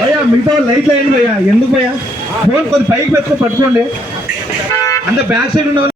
భయ్యా మిగతా లైట్లు అయింది భయ్యా, ఎందుకు భయ్యా? ఫోన్ కొద్ది పైకి పెట్టుకో, పట్టుకోండి. అంటే బ్యాక్ సైడ్ ఉన్న